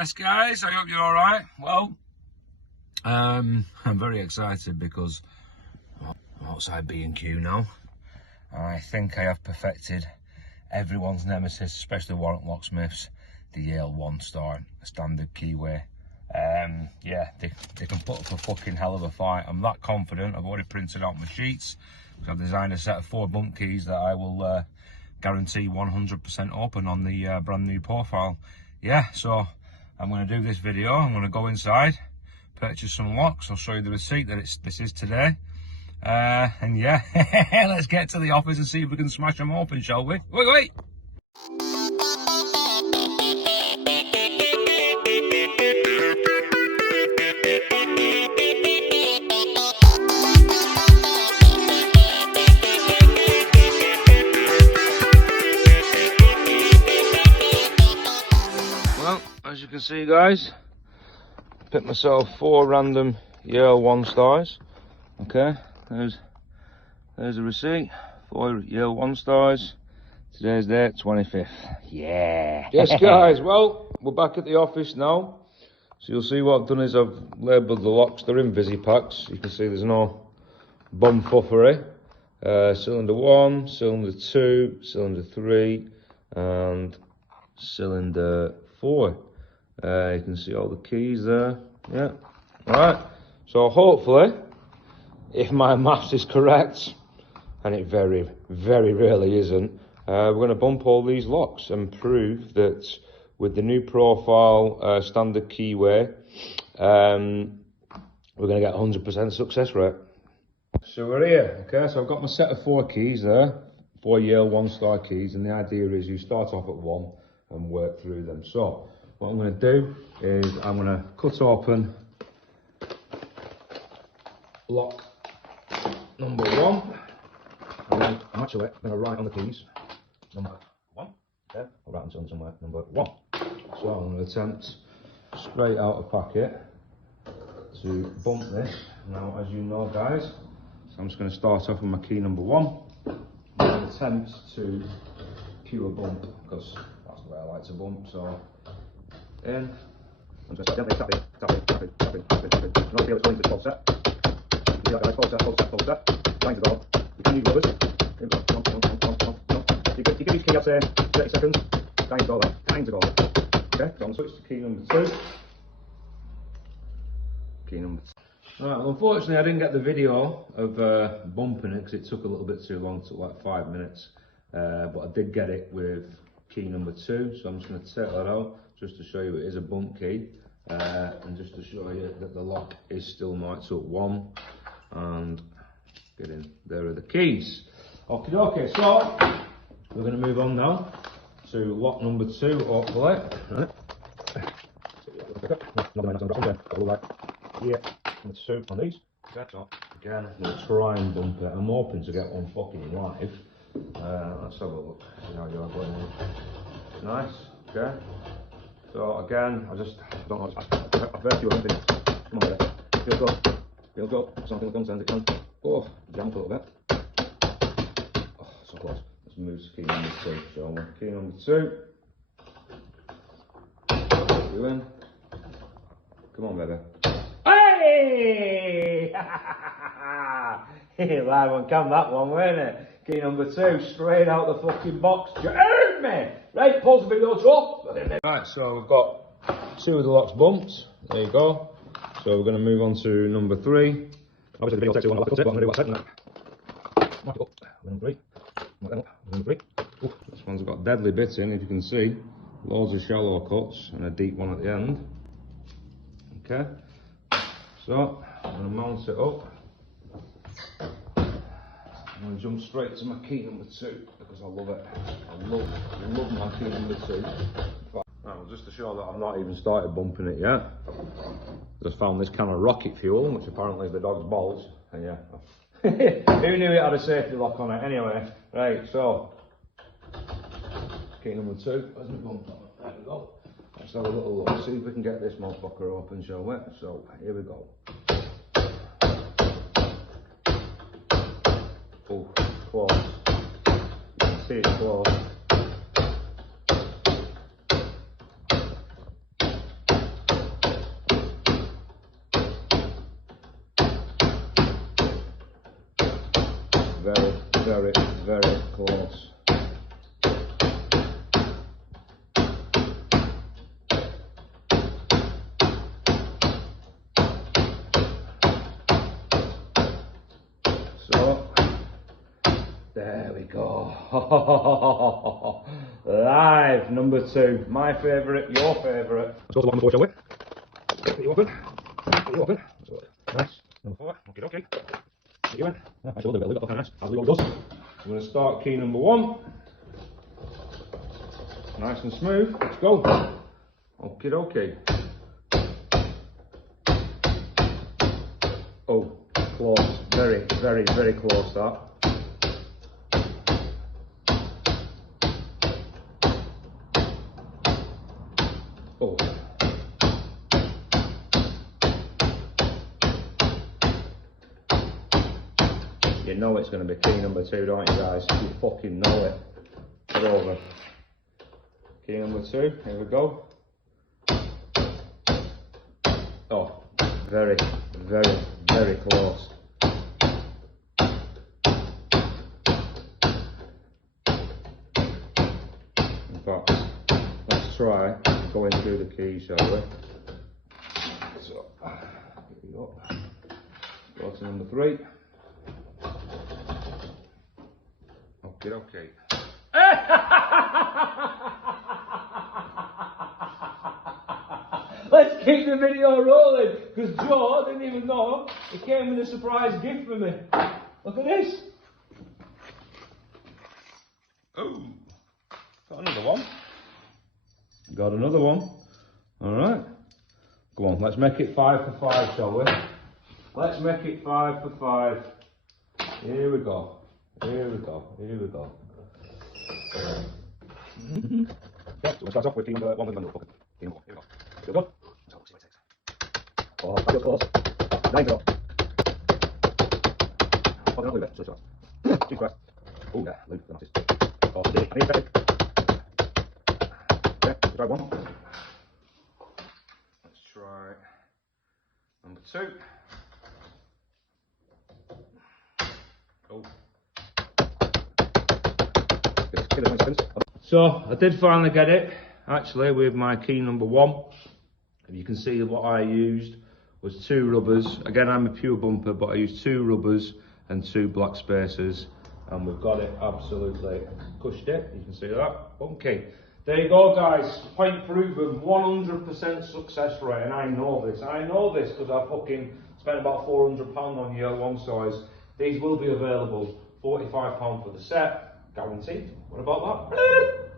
Yes, guys, I hope you're all right. Well, I'm very excited because I'm outside B&Q now. I think I have perfected everyone's nemesis, especially warrant locksmiths, the Yale 1-star standard keyway. Yeah, they can put up a fucking hell of a fight. I'm that confident. I've already printed out my sheets. I've designed a set of 4 bump keys that I will guarantee 100% open on the brand new profile. Yeah, so I'm going to do this video. I'm going to go inside, purchase some locks. I'll show you the receipt that this is today. And yeah, let's get to the office and see if we can smash them open, shall we? Wait. Well, as you can see, guys, picked myself 4 random Yale 1-stars. Okay, there's a receipt, 4 Yale 1-stars. Today's date, 25th. Yeah. Yes, guys. Well, we're back at the office now. So you'll see what I've done is I've labelled the locks. They're in Visi packs. You can see there's no bumfuffery. Cylinder 1, cylinder 2, cylinder 3, and cylinder 4. You can see all the keys there. Yeah. Alright. So hopefully, if my maths is correct, and it very, very rarely isn't, we're going to bump all these locks and prove that with the new profile standard keyway, we're going to get 100% success rate. So we're here. Okay, so I've got my set of 4 keys there, 4 Yale 1-star keys, and the idea is you start off at 1 and work through them. So what I'm going to do is I'm going to cut open lock number 1, and then I'm actually going to write on the keys number 1. Okay, I'll write on somewhere number 1. So I'm going to attempt straight out of packet to bump this. Now, as you know, guys, so I'm just going to start off with my key number 1 and attempt to pure bump, because that's the way I like to bump. So in, I'm just gently tapping. Not feel it's going to this full set. You see that, guys? Full set. Trying to go. You can use rubbers. Here we go. Come. You give each key, I'd say 30 seconds. Time to go there. Okay, so I'm going to switch to key number 2. Key number 2. Right, well, unfortunately I didn't get the video of bumping it because it took a little bit too long. It took like 5 minutes. But I did get it with key number 2. So I'm just going to take that out just to show you it is a bump key. And just to show you that the lock is still marked up 1. And get in. There are the keys. Okay, so we're going to move on now to lock number 2, hopefully. Right. Yeah, number 2 on these. Okay, so again, I'm going to try and bump it. I'm hoping to get one fucking live. Let's have a look. See how you're going in. Nice. Okay. So again, I don't know. I've heard you bumping. Come on, there. Feel good. Something comes and it can. Oh, jump a little bit. Oh, so close. Let's move to key number 2. So key number 2. You in? Come on, baby. Hey! Live on cam, that one, weren't it? Key number 2, straight out the fucking box. You heard me! Right, pause the video, so. Right, so we've got 2 of the locks bumped. There you go. So we're going to move on to number 3. Obviously the video takes too long, but I'm going to do what I said. Mark it up. Number 3. Mark them up. Number 3. Ooh, this one's got deadly bits in, if you can see. Loads of shallow cuts and a deep one at the end. Okay. So I'm going to mount it up. I'm going to jump straight to my key number 2 because I love it. I love my key number 2. Well, just to show that I've not even started bumping it yet. I just found this kind of rocket fuel, which apparently is the dog's balls. And yeah, who knew it had a safety lock on it? Anyway, right, so key number 2. Where's my bump on it? There we go. Let's have a little look, see if we can get this motherfucker open, shall we? So here we go. Oh, close. You can see it's close. There we go. Live number 2. My favourite, your favourite. Let's go to 1 number 4, shall we? Get you open. Get you open. Nice. Number 4. Okay, okay. Get you in. Yeah, I should do a bit of nice. As we always does. I'm going to start key number 1. Nice and smooth. Let's go. Okay, okay. Oh, close. Very, very, very close that. Oh. You know it's going to be key number 2, don't you guys? You fucking know it. Get over. Key number 2, here we go. Oh, very, very, very close. In fact, let's try going through the keys, shall we? So, here we go. Go to number 3. Okay, okay. Let's keep the video rolling, because Joe didn't even know he came with a surprise gift for me. Look at this. Oh, got another one. Got another one. All right. Go on, let's make it 5 for 5, shall we? Let's make it 5 for 5. Here we go. Here we go. Here we go. Yeah, so we'll start off with key number 1 with the bucket. Key number 1. Here we go. Feel good? Let's go, see what it takes. Oh, that feels close. 9 to go. Oh, don't leave it. So short. Jesus Christ. Oh, yeah, Luke, the nicest. Oh, I need to take. Okay, let's try 1. Let's try number 2. Oh. So I did finally get it, actually, with my key number 1. And you can see what I used was 2 rubbers. Again, I'm a pure bumper, but I used 2 rubbers and 2 black spacers, and we've got it absolutely cushed it. You can see that. Okay, there you go, guys. Point proven, 100% success rate, and I know this. I know this because I fucking spent about £400 on Yale 1 size. These will be available, £45 for the set, guaranteed. What about that?